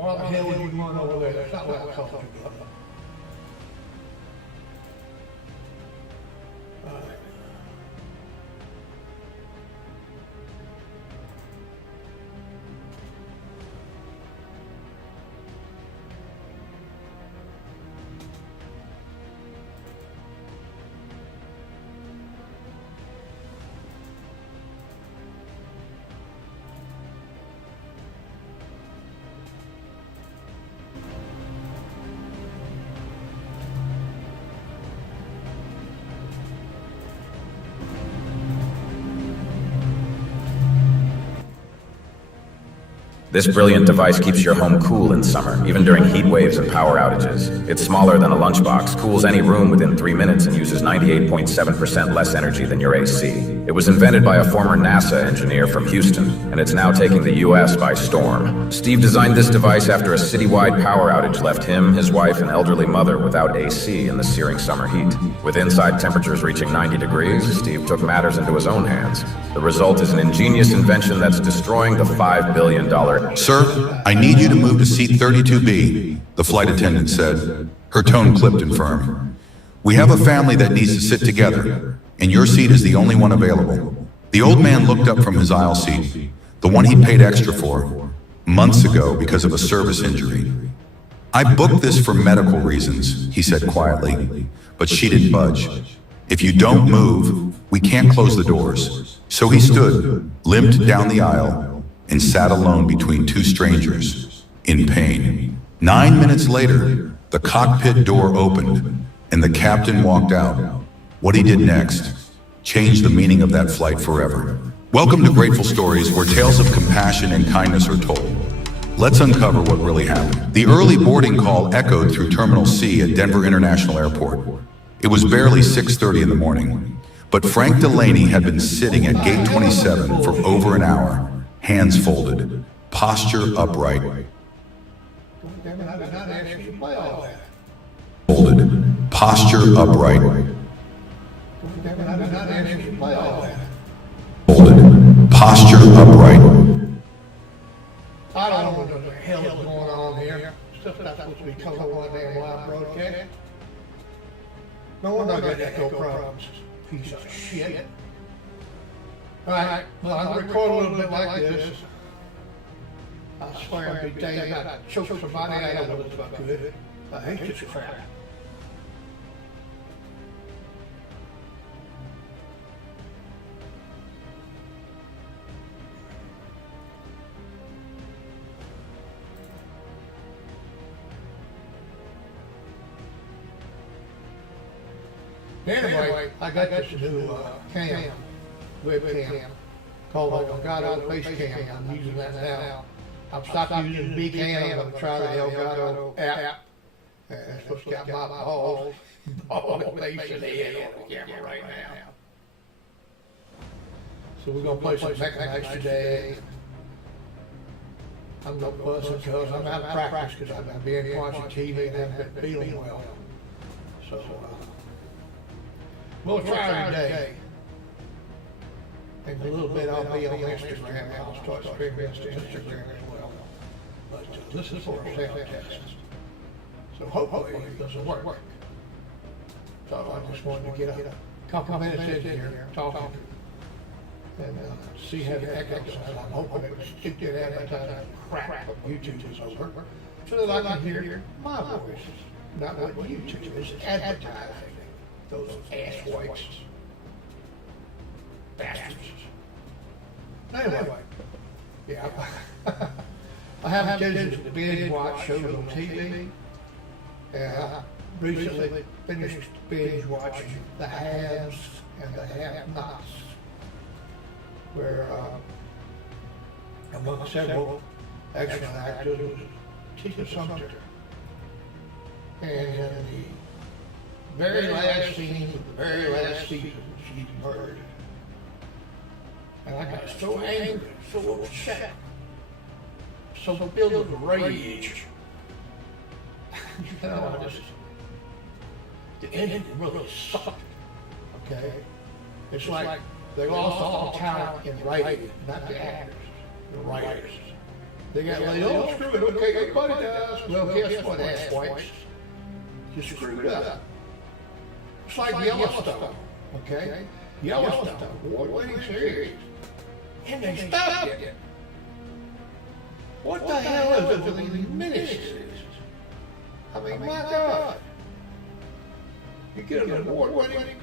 Why the hell would you run over there? That's not what I called you up. This brilliant device keeps your home cool in summer, even during heat waves and power outages. It's smaller than a lunchbox, cools any room within 3 minutes, and uses 98.7% less energy than your AC. It was invented by a former NASA engineer from Houston, and it's now taking the US by storm. Steve designed this device after a citywide power outage left him, his wife, and elderly mother without AC in the searing summer heat. With inside temperatures reaching 90 degrees, Steve took matters into his own hands. The result is an ingenious invention that's destroying the $5 billion. Sir, I need you to move to seat 32B, the flight attendant said, her tone clipped and firm. We have a family that needs to sit together, and your seat is the only one available. The old man looked up from his aisle seat, the one he paid extra for, months ago because of a service injury. I booked this for medical reasons, he said quietly, but she didn't budge. If you don't move, we can't close the doors. So he stood, limped down the aisle, and sat alone between two strangers, in pain. 9 minutes later, the cockpit door opened, and the captain walked out. What he did next changed the meaning of that flight forever. Welcome to Grateful Stories, where tales of compassion and kindness are told. Let's uncover what really happened. The early boarding call echoed through Terminal C at Denver International Airport. It was barely 6:30 in the morning, but Frank Delaney had been sitting at Gate 27 for over an hour. Hands folded, posture upright. Folded, posture upright. Folded, posture upright. I don't know what the hell is going on here. Stuff's not supposed to be coming on one damn live broadcast. No wonder I got echo problems. Piece of shit. Alright, well, I'll record a little bit like this. I swear I'd be damned if I choke somebody out of it if I could. I hate this crap. Anyway, I got this new webcam called Elgato Face Cam. I'm using that now. I've stopped using the B cam. I'm going to try the Elgato app. It's supposed to get my balls, face and head on the camera right now. So we're going to play some Mecha today. I'm not fussing because I'm out of practice because I've been watching TV and haven't been feeling well. So we'll try today. And a little bit I'll be on Instagram. I'll start streaming to Instagram as well. But this is for a sound test. So hopefully it doesn't work. So I just wanted to get a couple minutes in here talking and see how the echo sounds. I'm hoping it will stick to that advertising crap of YouTube is over. So that I can hear my voice. Not what YouTube is advertising. Those asswipes. Bastards. Anyway, yeah, I have tendency to binge watch shows on TV, and I recently finished binge watching The Haves and the Have-Nots, where among several excellent actors was Tika Sumpter, and in the very last scene of the very last season, she's murdered. And I got so angry, so upset, so filled with rage. You know, the ending really sucked. Okay? It's like they lost all talent in writing, not the actors, the writers. They got laid off, screw it, okay, everybody does. Well, guess what, asswipes? You screwed up. It's like Yellowstone, okay? Yellowstone, award-winning series. And they stopped it. What the hell is it with these miniseries? I mean, my God. You get an award-winning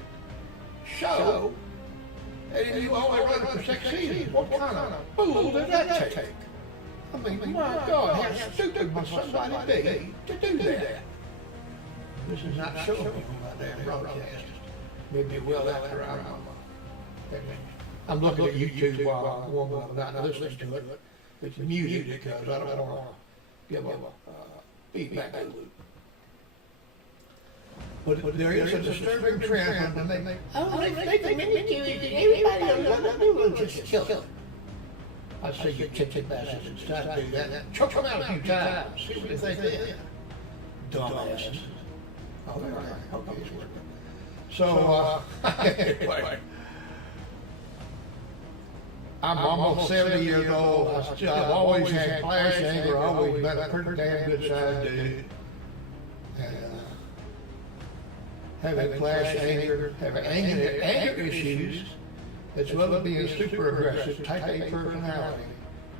show, and you only run it for 6 seasons. What kind of fool does that take? I mean, my God, how stupid must somebody be to do that? This is not showing me on my damn broadcast. Maybe it will after I'm looking at YouTube while I'm warming up, not listening to it. It's muted because I don't want to give a feedback loop. But there is a disturbing trend when they make, oh, they miniseries, everybody will just kill it. I say you kitchen bastards, it's time to do that. Choke them out a few times, see what they think then. Dumbasses. Oh, they're right. Okay, it's working. So, anyway. I'm almost 70 years old. I've always had class anger. I've always been a pretty damn good sized dude. And having class anger, having anger issues, as well as being super aggressive, type A personality,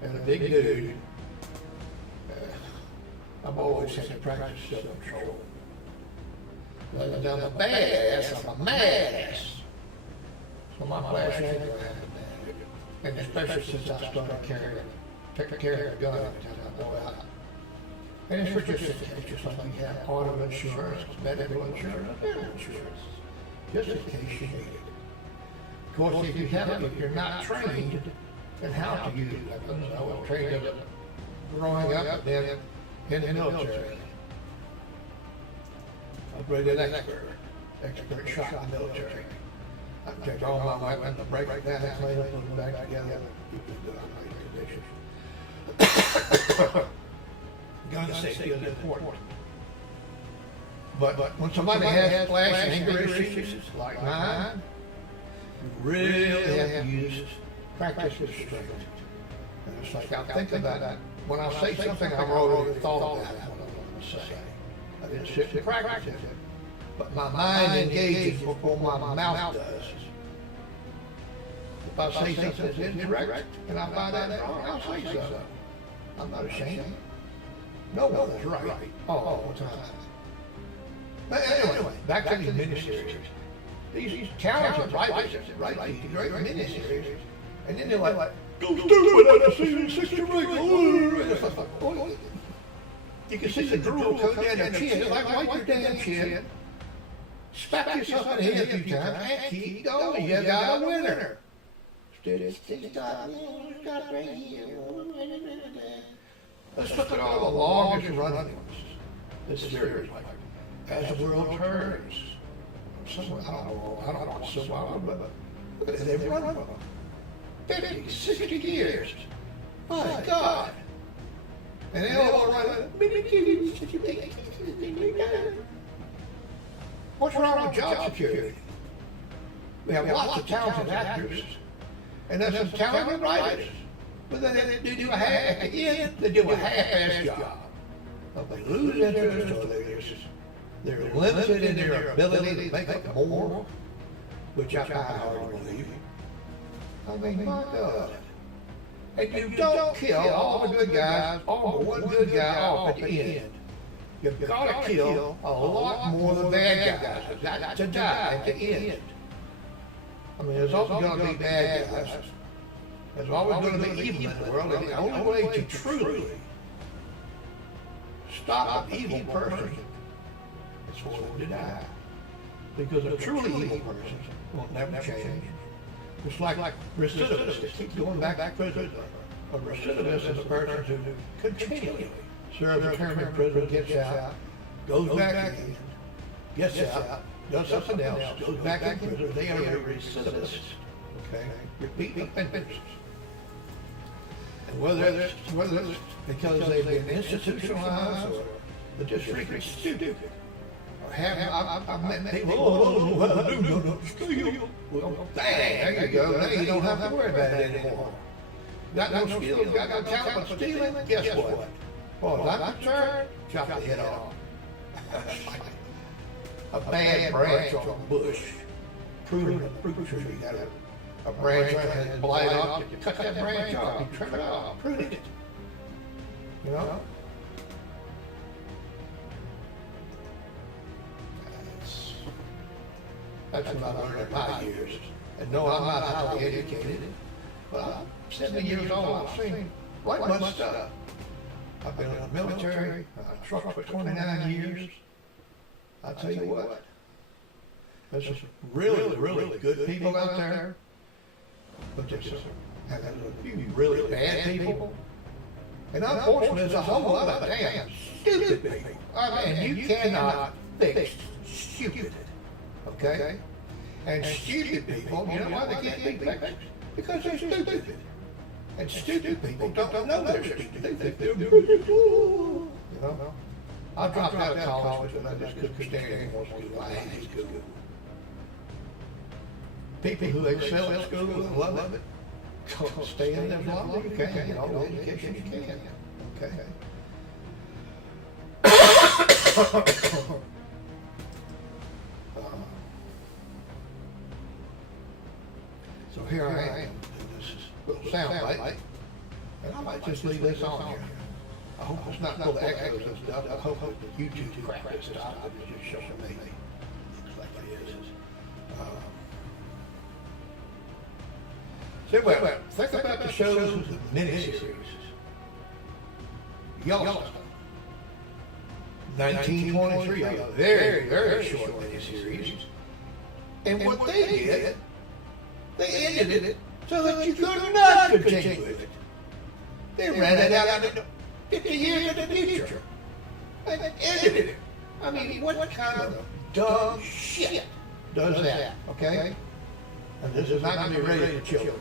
and a big dude, I've always had to practice self-control. I'm a badass, I'm a mad ass. So my class anger happened. And especially since I started carrying a gun every time I go out. And it's for just like we have auto insurance, medical insurance, dental insurance, just in case you need it. Of course, if you're not trained in how to use weapons, I was trained as growing up and then in the military. I was really an expert shot in the military. I can take all my weapons and break it down and clean it, put them back together, keep it in good operating condition. Gun safety is important. But when somebody has flash anger issues like mine, you really have to practice with strength. And it's like, I'll think about that. When I say something, I've already thought about what I'm going to say. I didn't sit and practice it. But my mind engages before my mouth does. If I say something that's incorrect and I find that wrong, I'll say so. I'm not ashamed. No one is right all the time. But anyway, back to these miniseries. These talented writers write these great miniseries, and then they're like, go stupid at season 6 to break. You can see the drool coming down your chin, like wipe your damn chin. Smack yourself in the head a few times and keep going. You got a winner. Stop right here. Let's look at all the longest running ones. This series, like As the World Turns. Somewhere, I don't know what's so wild, but look at it, they've run for 50, 60 years. My God. And they all run. What's wrong with job security? We have lots of talented actors, and there's some talented writers. But then they do at the end, they do a half-ass job. They lose interest, or they're limited in their ability to make up more, which I find hard to believe. I mean, my God. And you don't kill all the good guys, all but one good guy off at the end. You've got to kill a lot more of the bad guys. They've got to die at the end. I mean, there's always going to be bad guys. There's always going to be evil in the world. And the only way to truly stop an evil person is for them to die. Because a truly evil person will never change. It's like recidivists that keep going back to prison. A recidivist is a person who continually serves a term in prison, gets out, goes back in, gets out, does something else, goes back in prison. They are a recidivist. Okay? Repeat offenders. And whether it's because they've been institutionalized or they're just freaking stupid. Or I've met people, no, steal. Well, bang, there you go. Now you don't have to worry about it anymore. got no skills, got no talent, but stealing, guess what? Well, as I'm concerned, chop the head off. A bad branch on a bush, pruning a fruit tree, you got a branch that has blight off, you cut that branch off, you trim it off, prune it. You know? That's what I learned in my years. And no, I'm not highly educated, but I'm 70 years old, I've seen quite much stuff. I've been in the military, I trucked for 29 years. I'll tell you what, there's some really good people out there, but there's a few really bad people. And unfortunately, there's a whole lot of damn stupid people. I mean, you cannot fix stupid, okay? And stupid people, you know why they can't be fixed? Because they're stupid. And stupid people don't know they're stupid. They think they're you know? I dropped out of college and I just couldn't stand anymore school. I hated school. People who excel at school and love it, stay in there as long as you can, get all the education you can. Okay. So here I am in this little sound bite, and I might just leave this on here. I hope it's not full of echoes and stuff. I hope that YouTube crap this stuff and it's just showing me. Looks like it is. So well, think about the shows with the miniseries. Yellowstone. 1923, a very short miniseries. And what they did, they ended it so that you could not continue it. They ran it out into 50 years in the future. And ended it. I mean, what kind of dumb shit does that, okay? And this is not going to be rated for children.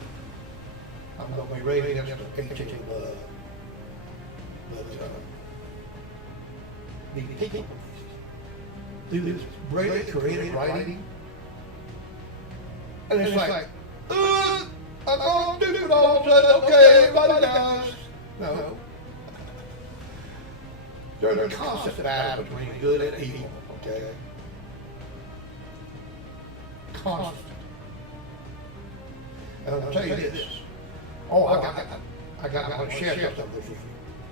I'm going to be rating this for 18 and above. But, the people do this great creative writing. And it's like, I'm going to do it all of a sudden, okay, everybody dies. No. There's a constant battle between good and evil, okay? Constant. And I'll tell you this. Oh, I got to share something with you.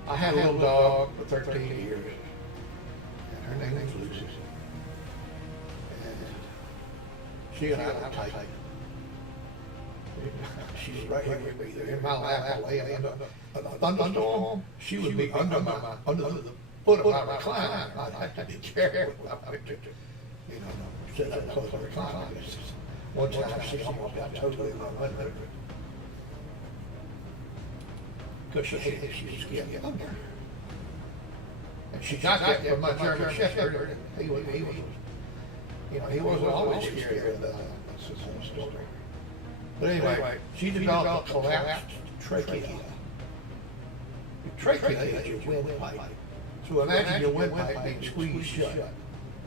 I had a little dog for 13 years. And her name was Lucy. And she and I were tight. She was right here with me. They're in my lap, laying under a thunderstorm. She would be under the foot of my recliner. I'd have to be careful. You know, sit up close to the recliner. One time she almost got totally unlimited. Because she hated she was getting under. And she got that from my German Shepherd. He was, you know, he wasn't always scared of that. That's his own story. But anyway, she developed a collapsed trachea. Your trachea is your windpipe. So imagine your windpipe being squeezed shut.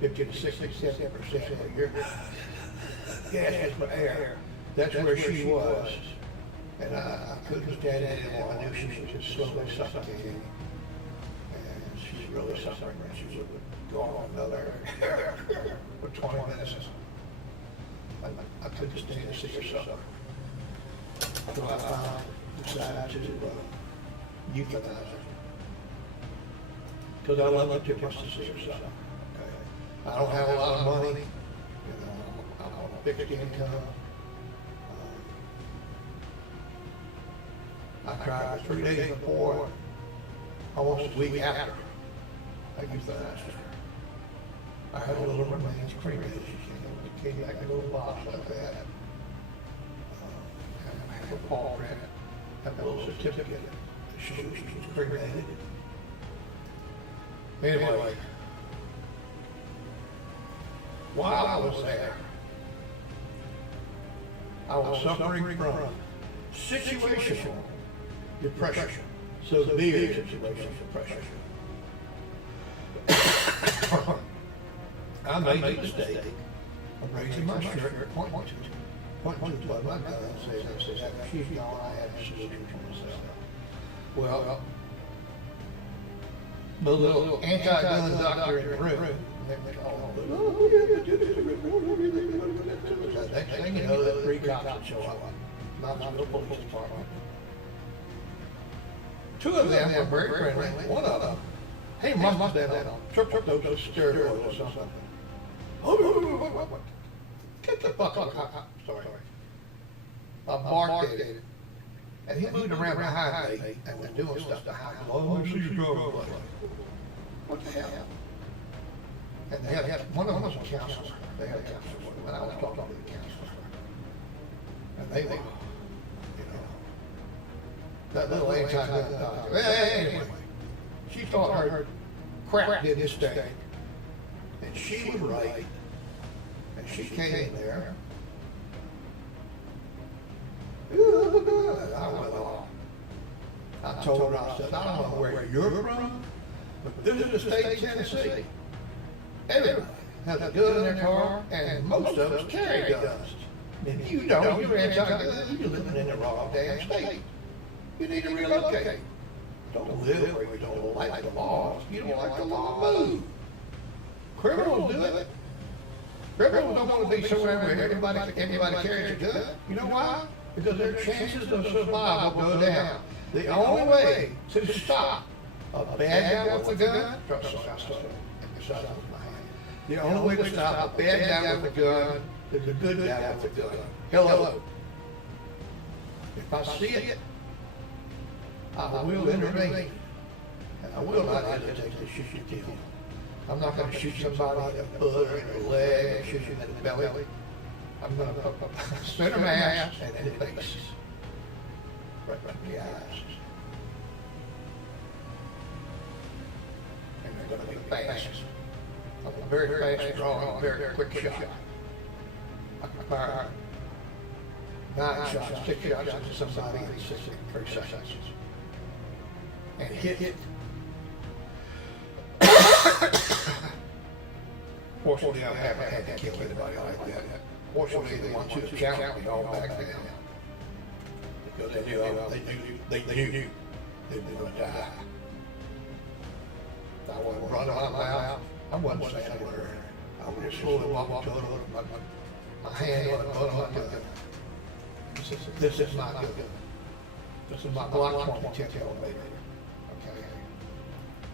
50 to 60, 70% of your gas for air. That's where she was. And I couldn't stand it anymore. I knew she was just slowly suffocating. And she's really suffering. She would go on another for 20 minutes. I couldn't stand to see her suffer. So I decided to euthanize her. Because I love her too much to see her suffer. Okay. I don't have a lot of money. You know, I'm on a fixed income. I cried for 3 days before, almost a week after I euthanized her. I had a little remains cremated. It came back in a little box like that. I have a paw print, have a little certificate that shows she was cremated. Anyway, while I was there, I was suffering from situational depression, severe situational depression. I made the mistake of raising my shirt and pointing to it. pointing to my gun and saying, after she's gone, I have a solution for myself. Well, the little anti-gun doctor in the room, next thing you know, the 3 cops would show up. Not the police department. 2 of them were very friendly. One of them, he must have been on triple dose steroids or something. Get the fuck up. Sorry. I barked at him. And he moved around behind me and was doing stuff behind me. Oh, let me see your driver's license. What the hell? And they had one of them was a counselor. They had a counselor. And I was talking to the counselor. And they were, you know, that little anti-gun doctor. Anyway, she thought her crap did this thing. And she was right. And she came there. I went off. I told her, I said, I don't know where you're from, but this is the state of Tennessee. Everybody has a gun in their car, and most of us carry guns. If you don't, you're anti-gun, you're living in the wrong damn state. You need to relocate. Don't live where you don't like the laws. You don't like the law, move. Criminals do it. Criminals don't want to be somewhere where everybody carries a gun. You know why? Because their chances of survival go down. The only way to stop a bad guy with a gun, the only way to stop a bad guy with a gun is a good guy with a gun. Hello. If I see it, I will intervene. And I will not hesitate to shoot you kill. I'm not going to shoot somebody in the butt or in the leg and shoot you in the belly. I'm going to put center mass and in the face. Right in the eyes. And they're going to be fast. I'm a very fast draw, very quick shot. I can fire 9 shots, 6 shots into somebody in 3 seconds. And hit. Fortunately, I haven't had to kill anybody like that. Fortunately, the ones who challenged me all back then. Because they knew they were going to die. I wasn't running my mouth. I wasn't saying a word. I was just slowly walking to my hand on the butt of my gun. This is not good. This is my Glock 20 10 millimeter. Okay.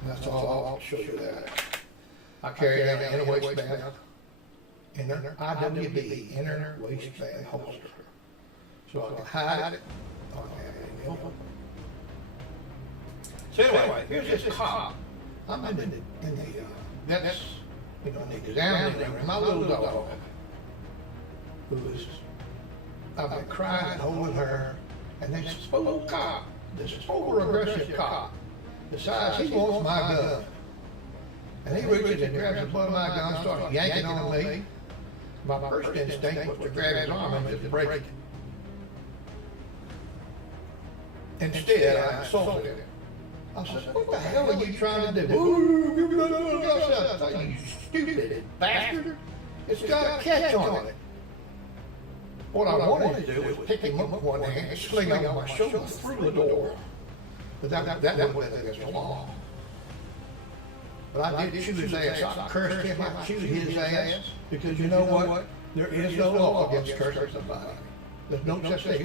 And that's all I'll show you that. I carry it in a waistband. Inner IWB, inner waistband holster. So I can hide it. So anyway, here's this cop. I'm in the that's, you know, in the examining room, my little dog, who is, I've been crying and holding her, and this old cop, this over-aggressive cop, decides he wants my gun. And he reaches and grabs the butt of my gun, starts yanking on me. My first instinct was to grab his arm and just break it. Instead, I insulted him. I said, what the hell are you trying to do? Ooh, give me that gun. I said, you stupid bastard. It's got a catch on it. What I wanted to do was pick him up with one hand and sling him on my shoulder through the door. But that would have been against the law. But I did shoot his ass. I cursed him. I shoot his ass. Because you know what? There is no law against cursing somebody. There's no such thing.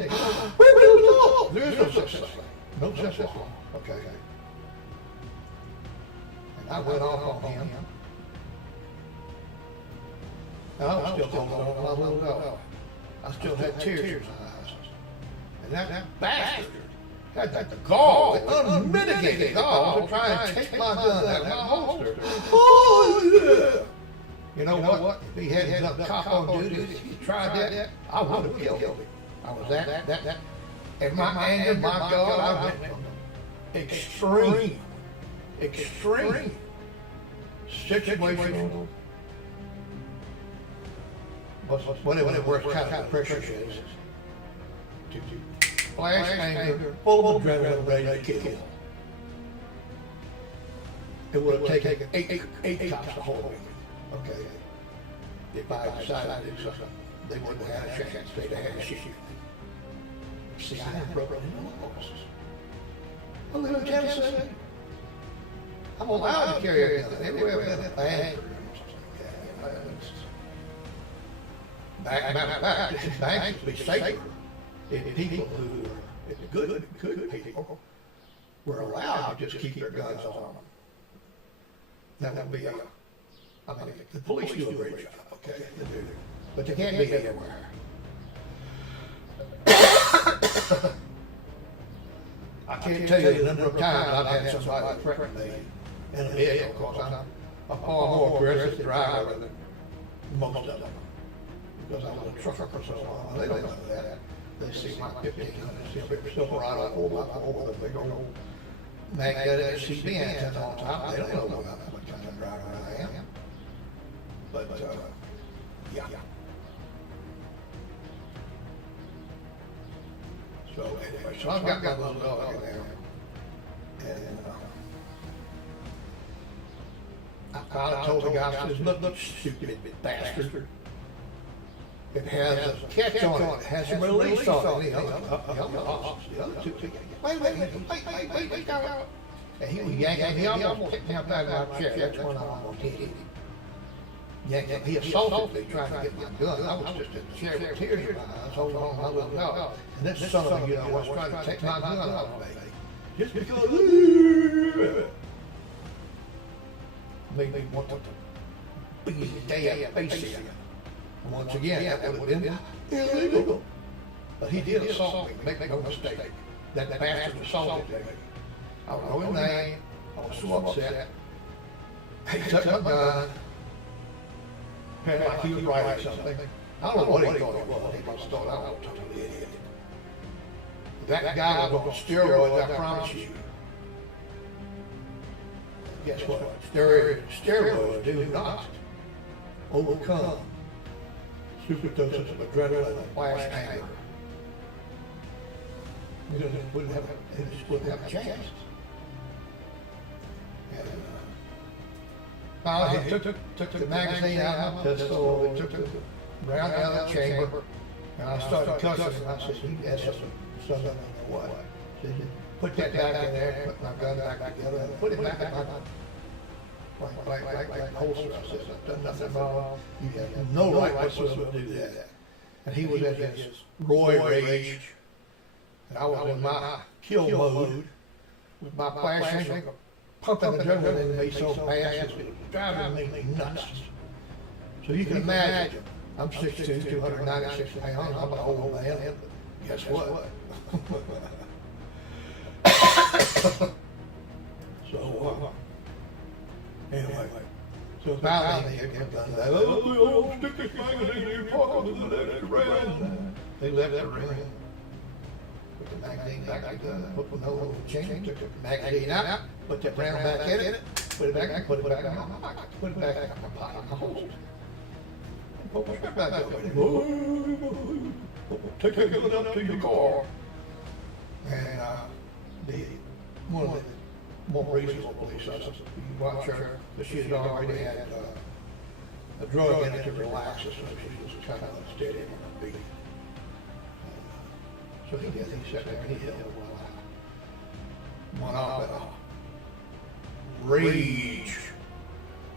There is no such thing. No such law. Okay. And I went off on him. And I was still holding on to my little dog. I still had tears in my eyes. And that bastard had the gall, the unmitigated gall, to try and take my gun out of my holster. Oh, yeah! You know what? If he hadn't done cop on duty, if he tried that, I would have killed him. I was that. And my anger, my God, I went from extreme, situational, whatever the worst kind of pressure is, to flash anger, full of adrenaline, ready to kill. It would have taken eight cops to hold me. Okay. If I decided to do something they wouldn't have had a chance. They'd have had to shoot. See, I had broken into laws. I live in Tennessee. I'm allowed to carry a gun everywhere I've been. Matter of fact, banks would be safer if people who were good people were allowed to just keep their guns on them. That would be I mean, the police do a great job, okay? They do. But they can't be everywhere. I can't tell you the number of times I've had somebody threaten me in a vehicle because I'm a far more aggressive driver than most of them. Because I was a trucker for so long. They don't know that. They see my 1500 Silverado 4x4 with a big old magnetic CB antenna on top. They don't know what kind of driver I am. But, yeah. So anyway, so I've got my little dog in there. And I finally told the guy, I says, look, stupid bastard. It has a catch on it. It has a release on it. The other two, wait, and he was yanking. He almost picked me up out of my chair. That's when I almost hit him. Yanking. He assaulted me trying to get my gun. I was just in the chair with tears in my eyes, holding on to my little dog. And this son of a was trying to take my gun off me. Just because made me want to beat his damn face in. Once again, that would have been illegal. But he did assault me, make no mistake. That bastard assaulted me. I don't know his name. I was so upset. He took my gun. Like he was writing something. I don't know what he thought it was. He must have thought I was a total idiot. That guy was on steroids, I promise you. Guess what? Steroids do not overcome superdoses of adrenaline and flash anger. He just wouldn't have a chance. And, finally, he took the magazine out of my pistol, he took the round out of the chamber, and I started cussing him. I said, you got something or what? I said, put that back in there, put my gun back together, and put it back in my like holster. I said, I've done nothing wrong. You have no right whatsoever to do that. And he was in his Roy rage, and I was in my kill mode with my flashing, pumping adrenaline into me so fast, it was driving me nuts. So you can imagine, I'm 6'2", 296 pounds, I'm an old man, but guess what? So, anyway, so finally, stick this magazine in your pocket and let it run. They left the room. Put the magazine back together, put the little chain, took the magazine out, put that round back in it, put it back in my pocket, put it back in my pocket, my holster. And put my strap back up. Take it up to your car. And one of the more reasonable police officers, you watch her, but she had already had a drug in it to relax her, so she was kind of steady on her feet. So he sat there and he held one off at a rage.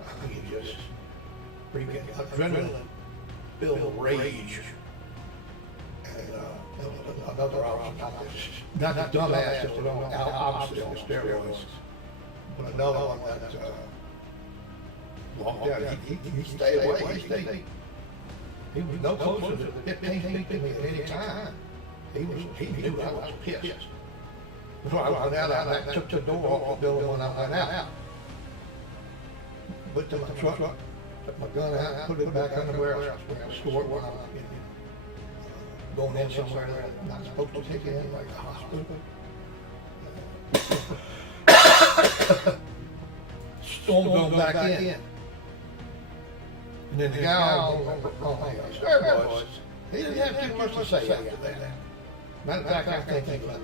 I mean, just freaking adrenaline-filled rage. And another officer, not the dumbass, just the opposite on steroids, but another one that walked out. He stayed away. He was no closer than 15 feet to me at any time. He knew I was pissed. So I went out, I took the door off the building when I went out. Went to my truck, took my gun out, put it back under where I was stored when I was going in somewhere that I'm not supposed to take in, like the hospital. Storm going back in. And then the guy on the steroids, he didn't have too much to say after that. Matter of fact, I think he left.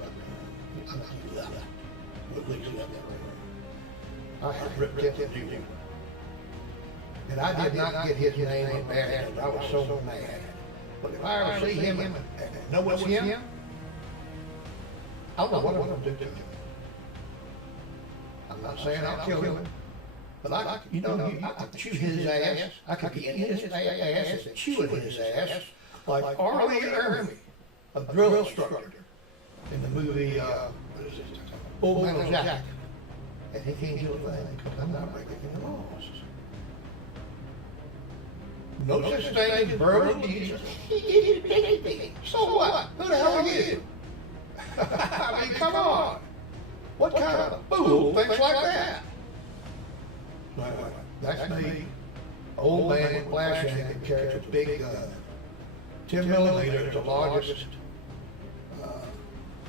At least left. I had ripped him to you. And I did not get his name in there. I was so mad. But if I ever see him and know what's him, I don't know what I'm gonna do to him. I'm not saying I'll kill him, but I could chew his ass. I could get in his ass and chew at his ass like Arlie Ermy, a drill instructor in the movie, what is it? Full Metal Jacket. And he can't do a thing because I'm not breaking the laws. No such thing as verbal abuse. So what? Who the hell are you? I mean, come on. What kind of fool thinks like that? So anyway, that's me. Old man with flashing that carries a big gun. 10 millimeter is the largest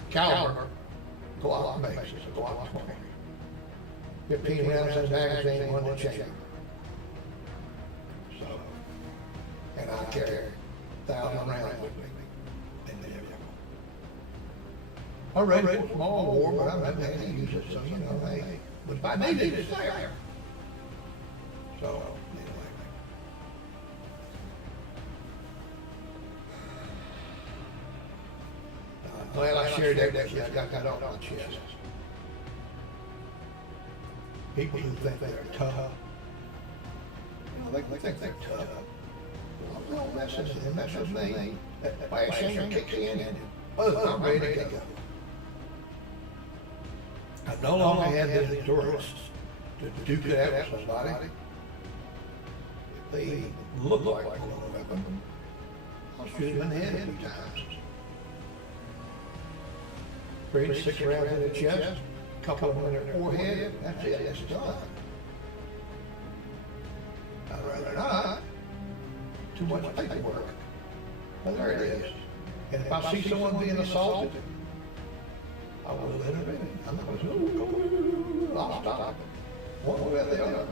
caliber Glock makes. It's a Glock 20. 15 rounds in the magazine, one in the chamber. So, and I carry 1,000 rounds with me. I'm ready for a small war, but I'm not going to use it, so hey, but if I need it, it's there. So, anyway. I'm glad I shared that with you. I got that off my chest. People who think they're tough, they think they're tough. I'm not messing with them, mess with me. That flashing kicks in and boom, I'm ready to go. I no longer have the endurance to duke it out with somebody. If they look like a weapon, I'll shoot them in the head a few times. 3 to 6 rounds in the chest, a couple of them in their forehead, that's it, that's done. I'd rather not. Too much paperwork. Well, there it is. And if I see someone being assaulted, I will intervene. I'm not going to say, I'll stop it. One way or the other.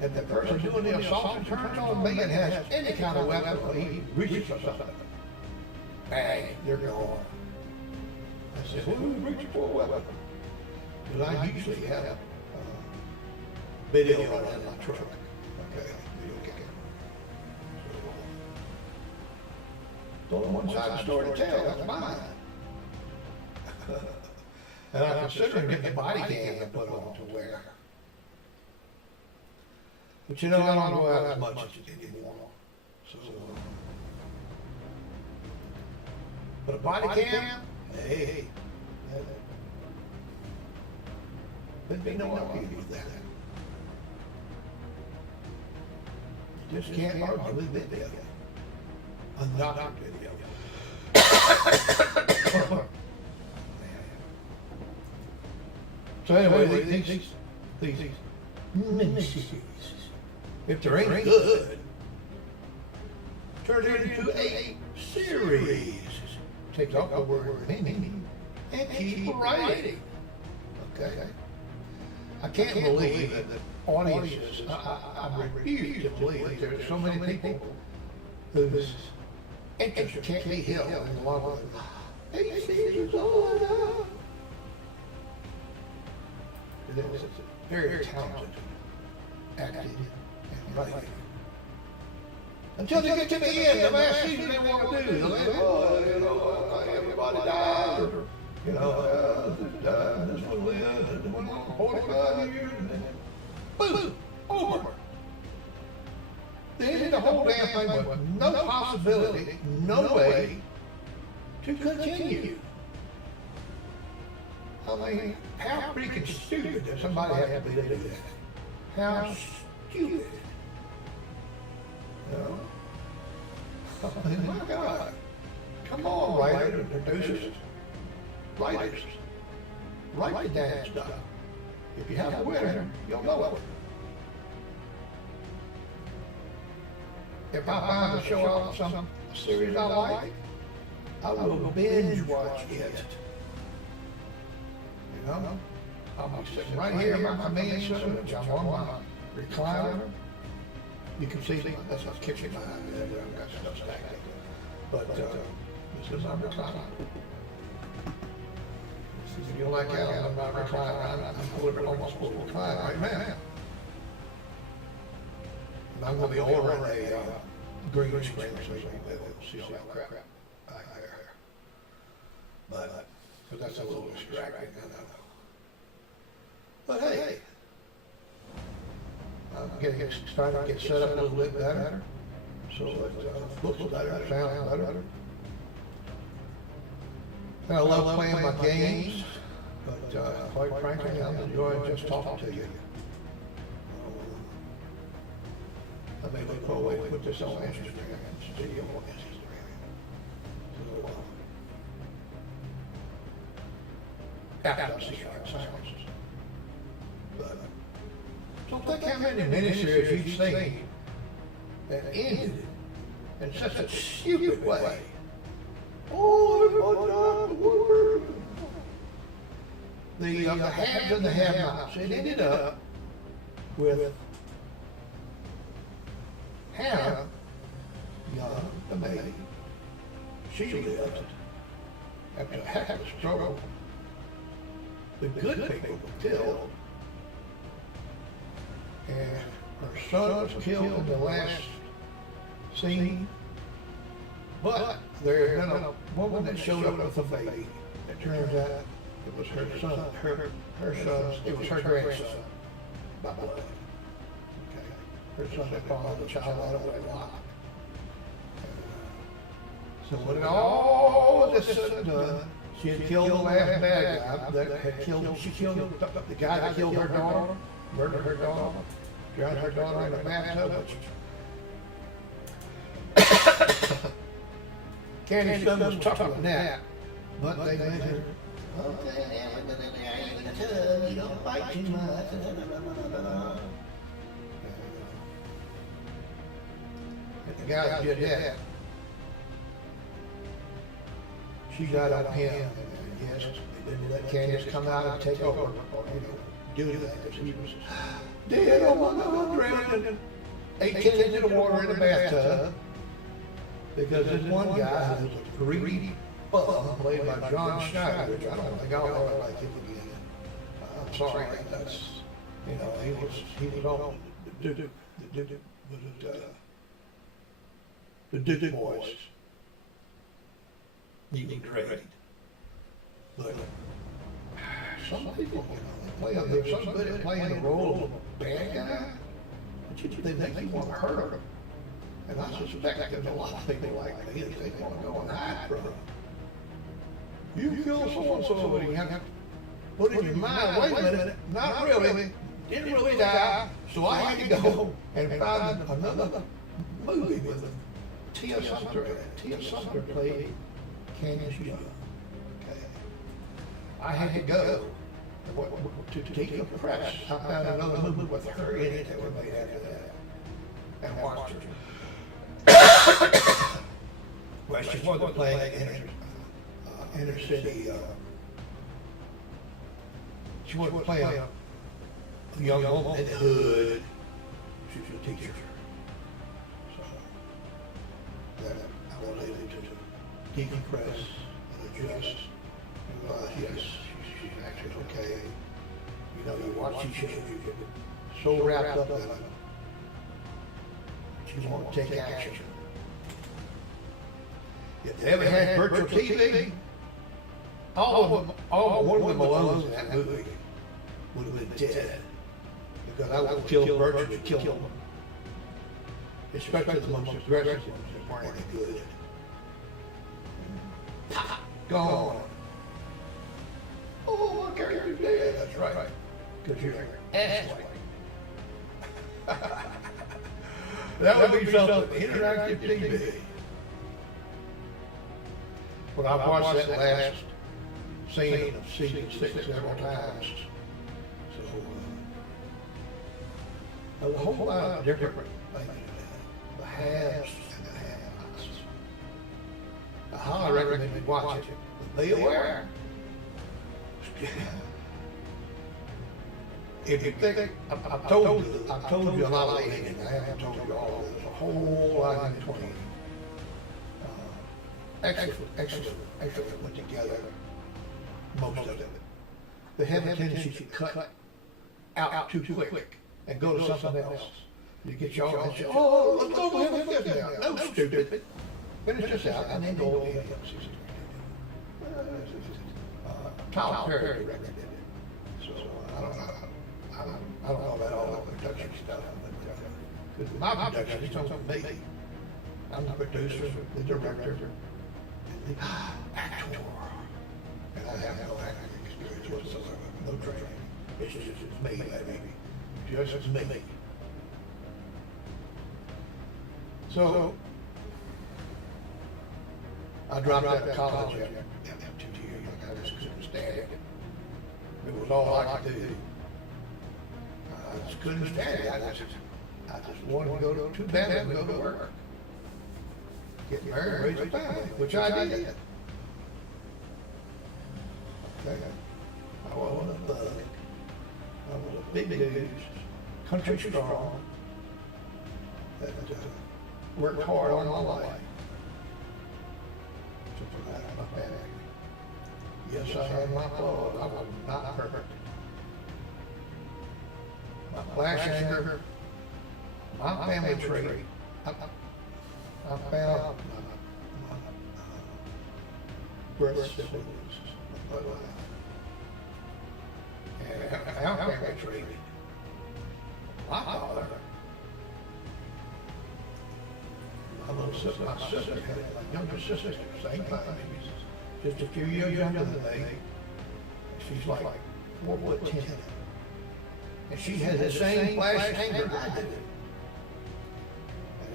If the person doing the assault turns on me and has any kind of weapon, or he reaches for something, bang, they're gone. I said, who is reaching for a weapon? Because I usually have video in my truck. Okay, video camera. So, only one side of the story to tell, that's mine. And I'm considering getting a body cam to put on to wear. But I don't go out as much anymore. So, but a body cam, hey, there'd be no arguing with that. You just can't argue with video. Undocumented video. So anyway, these miniseries, if they're any good, turn it into a series. Take off the word mini and keep writing. Okay. I can't believe that the audiences, I refuse to believe that there are so many people whose interest can't be held in the long run. 8 seasons all I know. It was very talented acting and writing. Until they get to the end, the last season they want to do. They're like, oh, everybody died, or, this one lived, this one on 45 years, and then boom, over. They ended the whole damn thing with no possibility, no way to continue. I mean, how freaking stupid does somebody have to be to do that? How stupid. You know? I mean, my God. Come on, writers and producers. Writers. Write the damn stuff. If you have a winner, you'll know it. If I find a show off some series I like, I will binge watch it. You know, I'll be sitting right here in my command center, which I'm on my recliner. You can see that's a kitchen behind me. I've got stuff stacked up. But this is my recliner. If you don't like that, I'm not recliner. I'm literally almost full recliner right now. And I'm going to be ordering a green screen, so you won't be able to see all that crap back there. But, because that's a little distracting, I know. But hey, I'm starting to get set up a little bit better, so it looks better, sounds better. I love playing my games, but quite frankly, I'm enjoying just talking to you. I may look for a way to put this on Instagram, video on Instagram. So, after I see how it sounds. But, so think how many miniseries you've seen that ended in such a stupid way. Oh, the haves and the have-nots. It ended up with Hannah, young, the baby. She lived after a heck of a struggle. The good people were killed, and her son was killed in the last scene. But there had been a woman that showed up with a baby. It turns out it was her son, her son's, it was her grandson by blood. Okay. Her son had followed the child out of wedlock. So when it all was said and done, she had killed the last bad guy that had killed, she killed the guy that killed her daughter, murdered her daughter, drowned her daughter in a bathtub. Candy's son was tougher than that, but they made her, okay, in the tub, you don't bite too much. And the guy that did that, she got on him, and yes, they didn't let Candace come out and take over, or, do that, because he was dead, oh my God, drowned, 8 kids into the water in the bathtub. Because this one guy who was a greedy bum, played by John Schneider, which I don't think I'll ever like him again. I'm sorry, that's, he was on the Duke Boys. He was great. But some people, they're so good at playing the role of a bad guy, they make you want to hurt them. And I suspect there's a lot of people like me that they want to go and hide from. You killed so-and-so, but you have to put in your mind, wait a minute, not really, didn't really die, so I had to go and find another movie with Tia Sumter in it. Tia Sumter played Candace Young. Okay. I had to go to take a press. I found another movie with her in it that was made after that, and watched her. Well, she wasn't playing inner city. She wasn't playing a young woman in the hood. She was a teacher. So that I was able to decompress and adjust. Yes, she's actually okay. You watch these shows, you get so wrapped up in them. You want to take action. If they ever had virtual TV, all one of the Malones in that movie would have been dead. Because I would have killed virtually, killed them. Especially the most aggressive ones that weren't any good. Gone. Oh, my character's dead. That's right. Because you're an asshole. That would be something, interactive TV. Well, I've watched that last scene of season 6 several times. So, a whole lot of different things. The haves and the have-nots. I highly recommend you watch it, but be aware. If you think, I've told you a lot lately, and I haven't told you all. There's a whole lot in between. Excellent put together, most of it. They have a tendency to cut out too quick and go to something else. You get y'all and say, oh, let's go ahead and this now. No, stupid. Finish this out and then go in. Tom Perry recommended it. So I don't know. I don't know about all the production stuff. But my production is on me. I'm the producer, the director, and the actor. And I have no acting experience whatsoever. No training. It's just me, baby. Just me. So I dropped out of college after 2 years. I just couldn't stand it. It was all I could do. I just couldn't stand it. I just wanted to go too badly to go to work. Get married, raise a family, which I did. Okay. I wasn't a thug. I was a big dude, country strong, that worked hard all my life to provide my family. Yes, I had my flaws. I was not perfect. My flash anger, my family trait, I found my birth siblings, my bloodline. And our family trait, my father, my sister had my younger sister, same time, just a few years younger than me. She's like 4'10", and she had the same flash anger I did.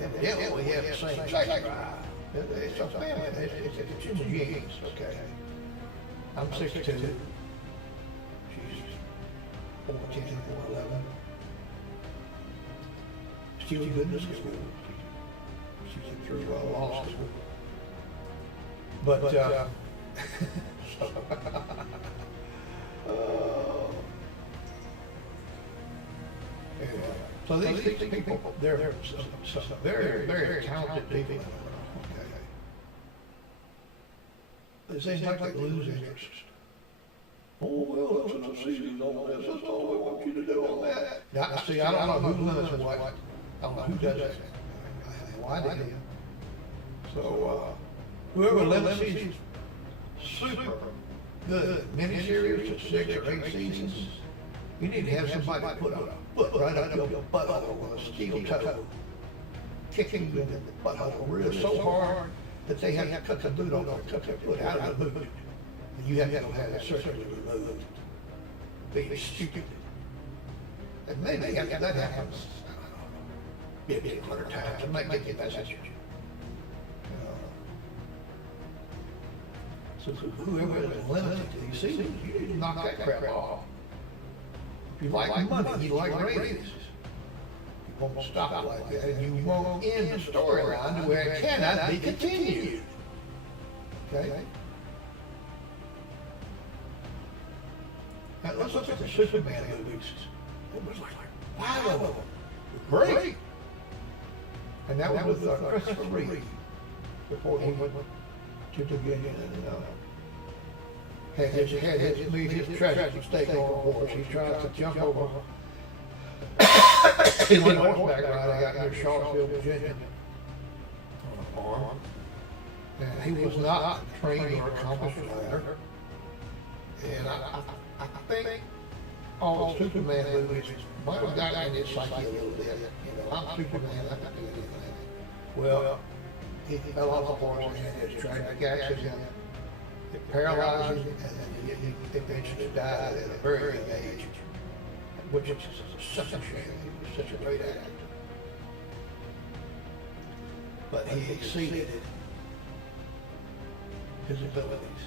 And evidently we have the same sex drive. It's a family. It's in the genes. Okay. I'm 6'2". She's 4'10", 4'11". She was good in school. She went through law school. But so, so these people, they're some very, very talented people. Okay. They seem like they lose interest. Oh, well, that's what I see on this. That's all we want you to do on that. Now, see, I don't know who limits what. I don't know who does that. I have no idea. So, whoever limits these super good miniseries to 6 or 8 seasons, you need to have somebody put a foot right up your butthole with a steel toe, kicking you in the butthole really so hard that they have to cut the boot off or cut their foot out of the boot. And you have to have it surgically removed. Being stupid. And maybe after that happens, maybe 100 times, it might make you message. So whoever is limited to these seasons, you need to knock that crap off. If you like money, you like ratings, you won't stop it like that, and you won't end the storyline to where it cannot be continued. Okay? Now let's look at the Superman movies. It was like 5 of them. Great! And that was with Christopher Reeve before he went to the Union and had his tragic mistake on horse. He tried to jump over. He went horseback riding out near Charlottesville, Virginia, on a farm. And he was not trained or accomplished rider. And I think all the Superman movies might have gotten in his psyche a little bit. You know, I'm Superman, I can do anything. Well, he fell off a horse and had his tragic accident. It paralyzed him, and then he eventually died at a very young age, which is such a shame. He was such a great actor. But he exceeded his abilities.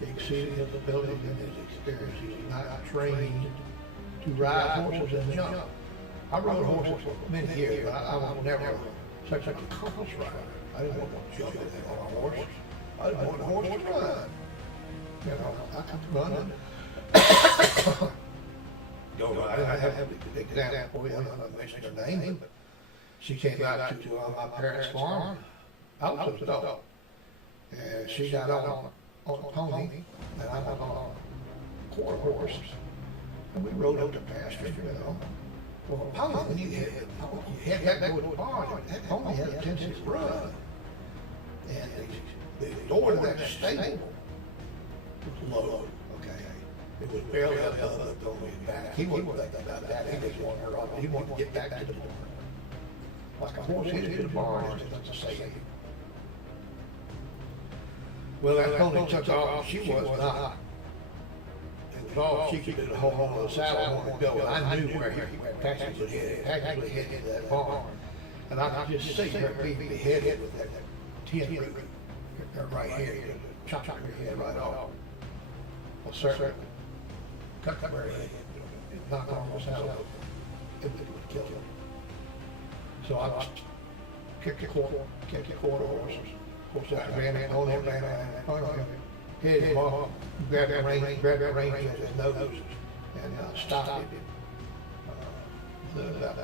He exceeded his abilities and his experience. He was not trained to ride horses and jump. I rode horses for many years, but I was never such an accomplished rider. I didn't want to jump on a horse. I didn't want the horse to run. You know, I could run. I have an example for you. I'm not mentioning her name, but she came out to my parents' farm. I was an adult. And she got on a pony, and I was on a quarter horse. And we rode up to pasture, you know. Well, probably when you head back to the barn, that pony had a tendency to run. And the door to that stable was low, okay? It was barely above the pony's back. He wasn't thinking about that. He just wanted her off. He wanted to get back to the barn. Like a horse headed to the barn, that's a saying. Well, that pony took off. She was not. It was all she could do to hold on to the saddle and go. And I knew where Patsy was headed. Patsy was headed to that barn. And I could just see her being beheaded with that tin root. Her right head, chop her head right off. Well, certainly, cut her head, knock off the saddle. It would kill her. So I kicked the quarter horses. Of course, I ran in on him, ran in front of him, hit him off, grabbed the reins at his nose, and stopped him. About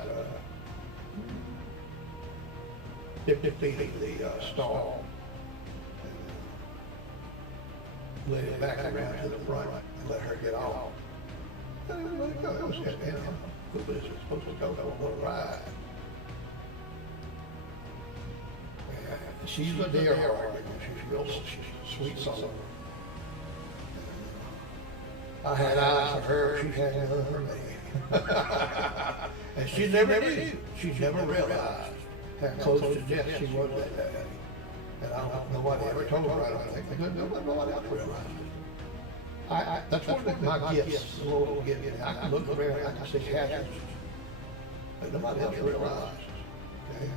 50 feet of the stall. Led it back around to the front and let her get off. And it let it go. It was just, who was supposed to go for a little ride? She's a dear heart. She's real sweet soul. I had eyes for her. She had none for me. And she never knew. She never realized how close to death she was that day. And nobody ever told her. I don't think because nobody else realized it. That's one of my gifts. The Lord will give me. I can look around and I can see hazards, but nobody else realized. Okay?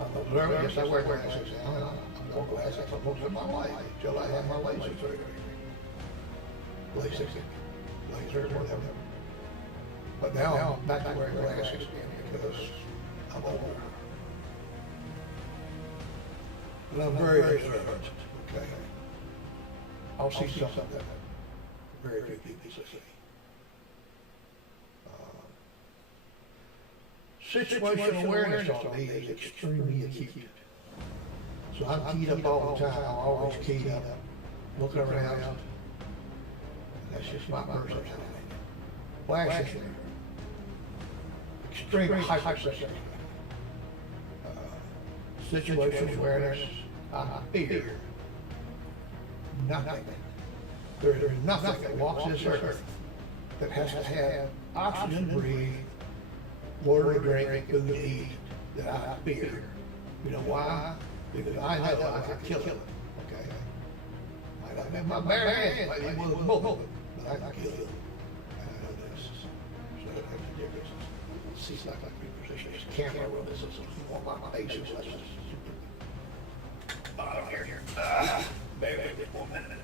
I'm observing, yes, I wear glasses now, and I'm going glasses for most of my life until I have my LASIK surgery. LASIK, laser, whatever. But now I'm back to wearing glasses again because I'm older. But I'm very observant, okay? I'll see something that very few people see. Situational awareness on me is extremely acute. So I'm keyed up all the time. I'm always keyed up, looking around. And that's just my personality. Flashing. Extreme hypersensitivity. Situational awareness. I fear nothing. There's nothing that walks this earth that has to have oxygen to breathe, water to drink, food to eat, that I fear. You know why? Because I know I could kill it. Okay? Might not have my bare hands, might be with a bullet, but I can kill it. And I know this. So that's the difference. See if I can reposition this camera with this. You want my face is less. Bottom here. Bear with me for a minute.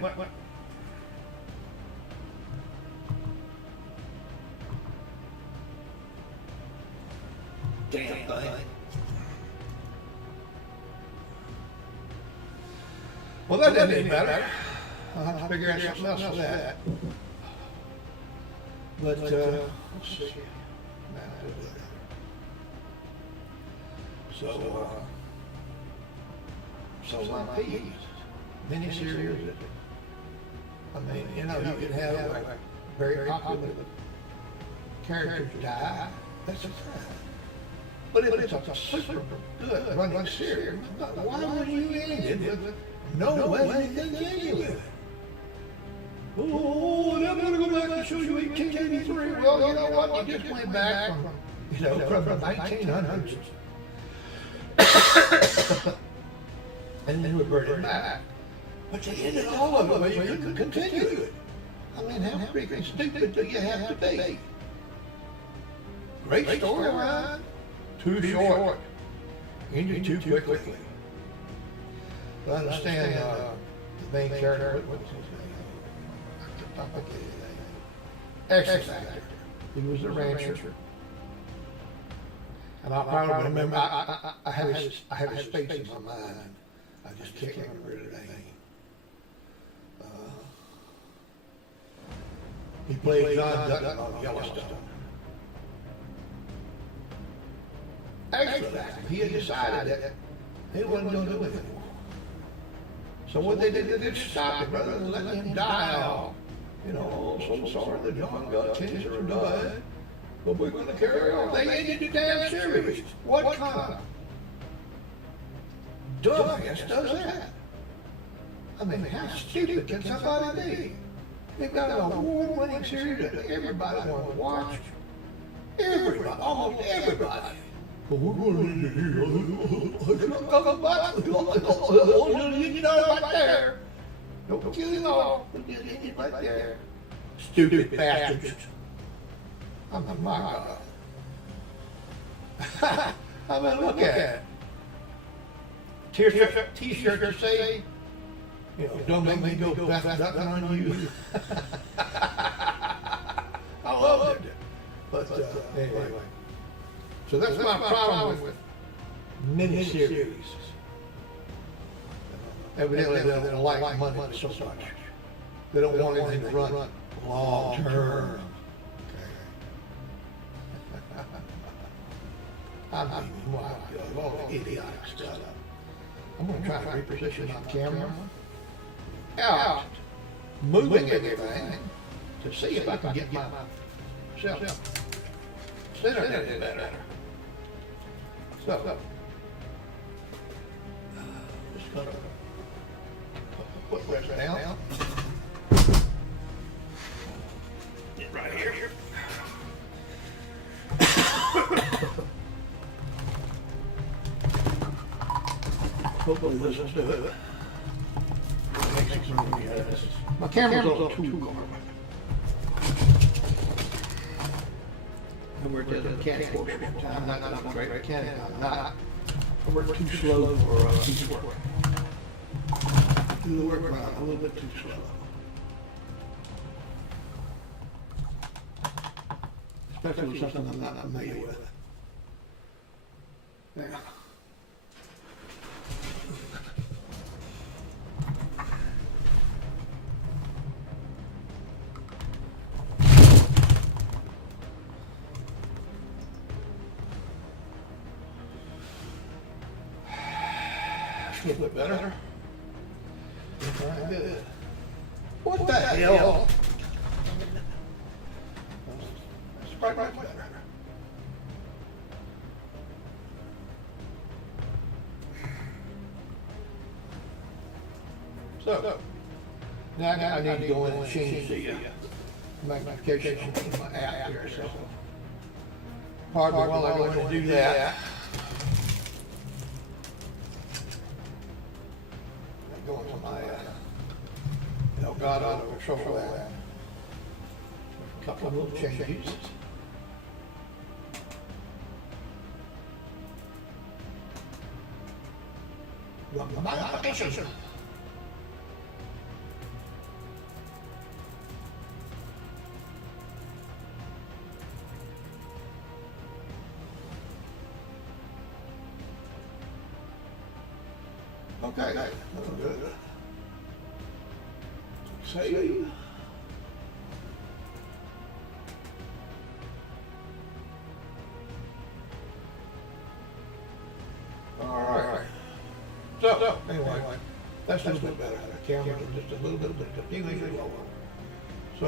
What? Damn thing. Well, that didn't any better. I'll have to figure out something else for that. But, let's see. So my piece, miniseries. I mean, you know, you could have like very popular characters die. That's a crime. But if it's a super good running series, why would you end it with no way to continue it? Oh, I'm going to go back and show you 1883. Well, you know what? You just went back from the 1900s. And then we brought it back. But you ended all of it, but you couldn't continue it. I mean, how freaking stupid do you have to be? Great storyline. Too short. Ended too quickly. But I understand the main character, what's his name? I forget his name. Excellent actor. He was a rancher. And I probably remember, I have his face in my mind. I just can't remember his name. He played John Dutton on Yellowstone. Excellent actor. He had decided that he wasn't going to do it anymore. So what they did, they just stopped it rather than letting him die off. You know, so sorry that John got cancer or died, but we're going to carry on. They ended the damn series. What kind of dumbass does that? I mean, how stupid can somebody be? They've got an award-winning series that everybody wants to watch. Everybody, almost everybody. But we're going to end it here. Come back. You know, right there. Don't kill you all. Right there. Stupid bastards. Oh my God. I mean, look at it. T-shirt to say, you know, don't make me go back on you. I love it. But anyway. So that's my problem with miniseries. Evidently, they don't like money so much. They don't want anything to run long term. I mean, my God, all the idiotic stuff. I'm going to try to reposition my camera out, moving everything to see if I can get myself centered in it better. So, just going to put this down. Get right here. Hopefully this will do it. My camera's on a tool car. I worked as a mechanic for a short time. I'm not a great mechanic. I'm not. I work too slow for piecework. Do the work around a little bit too slow. Especially with something I'm not familiar with. Now. A little bit better. Good. What the hell? That's right better. So, now I need to go in and change the magnification in my app here. So, pardon me while I go in and do that. Going to my Elgato control that. A couple of little changes. My application. Okay, that's good. Save. All right. So anyway, that's a little bit better. The camera is just a little bit lower. So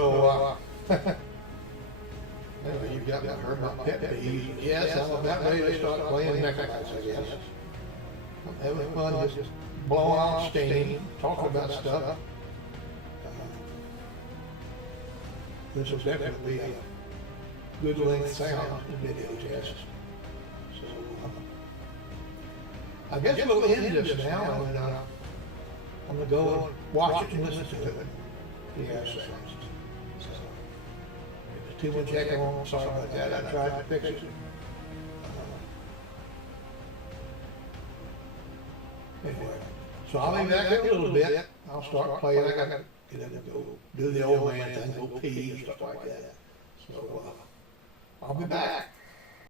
anyway, you've got to heard my pet peeve. Yes, I'm about ready to start playing Mecha, I guess. I'm having fun just blowing off steam, talking about stuff. This will definitely be a good length sound video test. So I guess we'll end this now, and I'm going to go and watch it and listen to it. Yeah, so if it's too much echo, sorry about that. I tried to fix it. Anyway, so I'll be back in a little bit. I'll start playing. I got to get in and go do the old man thing, go pee and stuff like that. So I'll be back.